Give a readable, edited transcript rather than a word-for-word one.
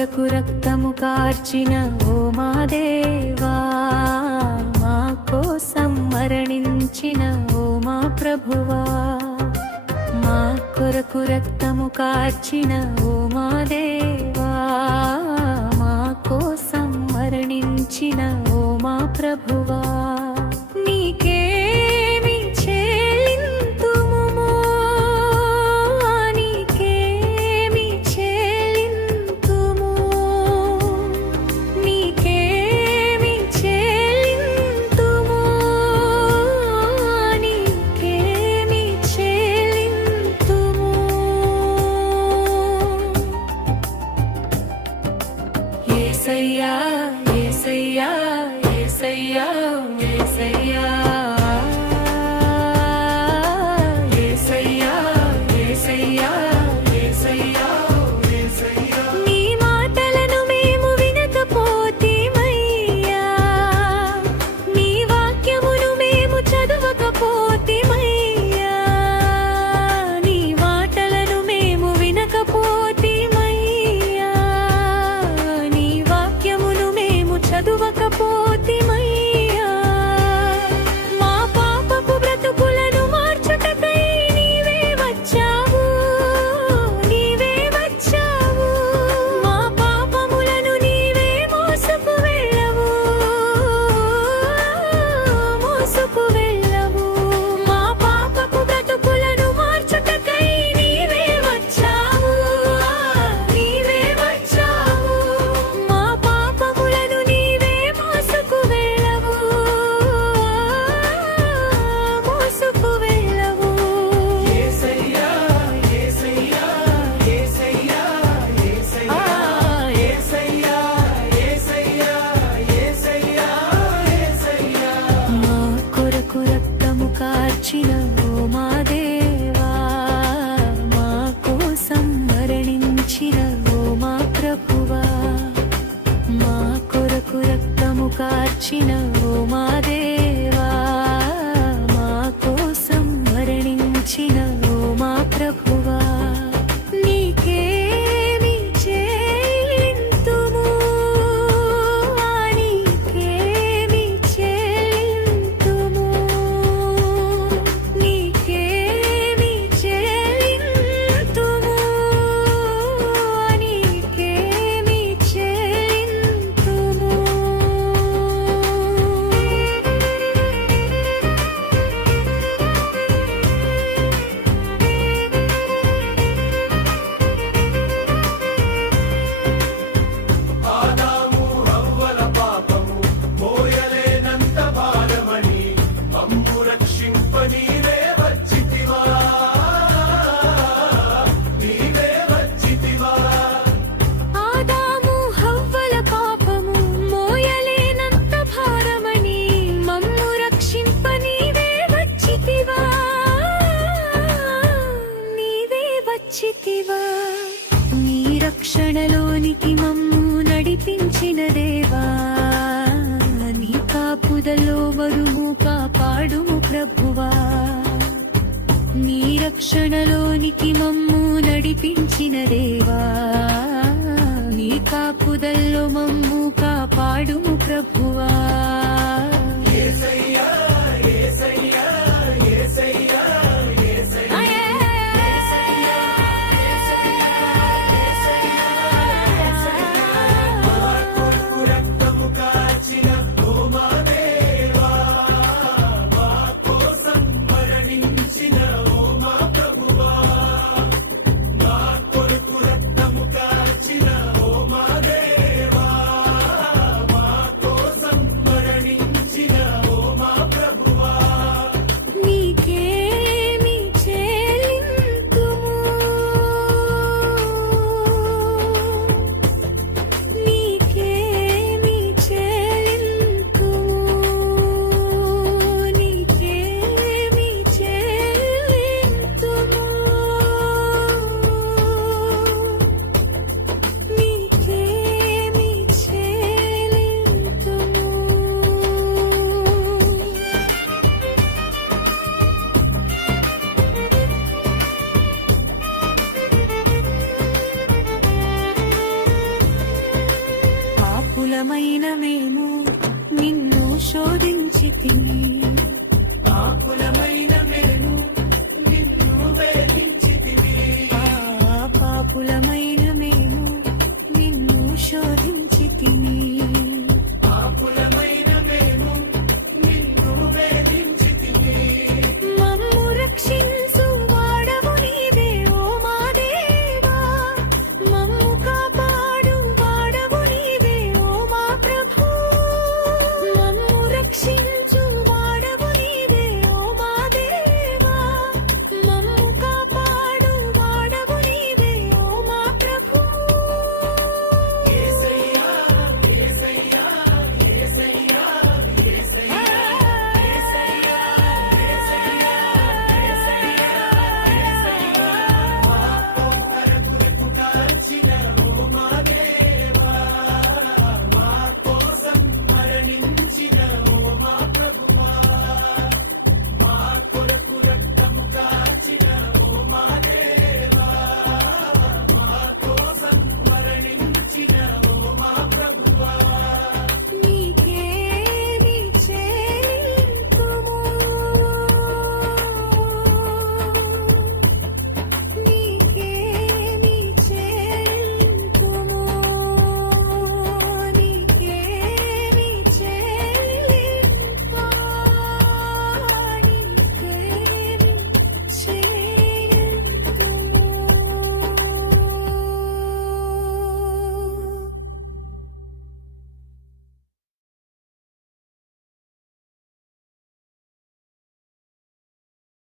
కొరకు రక్తము కార్చిన ఓ మా దేవా, మా కోసం మరణించిన ఓ మా ప్రభువా, మా కొరకు రక్తము కార్చిన ఓ మా దేవా, మా కోసం మరణించిన ఓ మా ప్రభువా, నీకేమి చెల్లింతుము, నీకేమి చెల్లింతుము, నీకేమి చెల్లింతుము, నీకేమి చెల్లింతుము. యేసయ్యా యేసయ్యా యేసయ్యా యేసయ్యా యేసయ్యా యేసయ్యా యేసయ్యా యేసయ్యా, నీ మాటలను మేము వినకపోతిమయ్యా, నీ వాక్యమును మేము చదవకపోతిమయ్యా, నీ మాటలను మేము వినకపోతిమయ్యా, నీ వాక్యమును మేము చదవకపోతిమయ్యా, మా పాపపు బ్రతుకులను మార్చుటకై నీవే వచ్చావు, నీవే వచ్చావు, మా పాపములను నీవే మోసుకు వెళ్ళవు, మోసుకు వెళ్ళవు, మా పాపపు బ్రతుకులను మార్చుటకై నీవే వచ్చావు, నీవే వచ్చావు, మా పాపములను నీవే మోసుకు వెళ్ళవు, మోసుకు వెళ్ళవు. యేసయ్యా యేసయ్యా యేసయ్యా యేసయ్యా యేసయ్యా యేసయ్యా యేసయ్యా యేసయ్యా, మా కొరకు రక్తము కార్చిన ఓ మా దేవా, మా కోసం మరణించిన ఓ మా ప్రభువా, మా కొరకు రక్తము కార్చిన ఓ మా దేవా, మా కోసం మరణించిన ఓ మా ప్రభువా, నీకేమి చెల్లింతుము, నీకేమి చెల్లింతుము, నీకేమి చెల్లింతుము, నీకేమి చెల్లింతుము. ఆదాము హవ్వల పాపము మోయలేనంత భారమని మమ్ము రక్షింప నీవే వచ్చితివా, నీవే వచ్చితివా. ఆదాము హవ్వల పాపము మోయలేనంత భారమని మమ్ము రక్షింప నీవే వచ్చితివా, నీవే వచ్చితివా, నీ రక్షణలోనికి మమ్ము నడిపించిన దేవా, నీ కాపుదలో వరుము కాపాడుము ప్రభువా, నీ రక్షణలోనికి మమ్ము నడిపించిన దేవా, నీ కాపుదల్లో మమ్ము కాపాడుము ప్రభువా. యేసయ్యా యేసయ్యా యేసయ్యా యేసయ్యా మా కొరకు రక్తము కార్చిన ఓ మా దేవా, మా కోసం మరణించిన ఓ మా ప్రభువా, మా కొరకు రక్తము కార్చిన ఓ మా దేవా, మా కోసం మరణించిన ఓ మా ప్రభువా. పొందితిని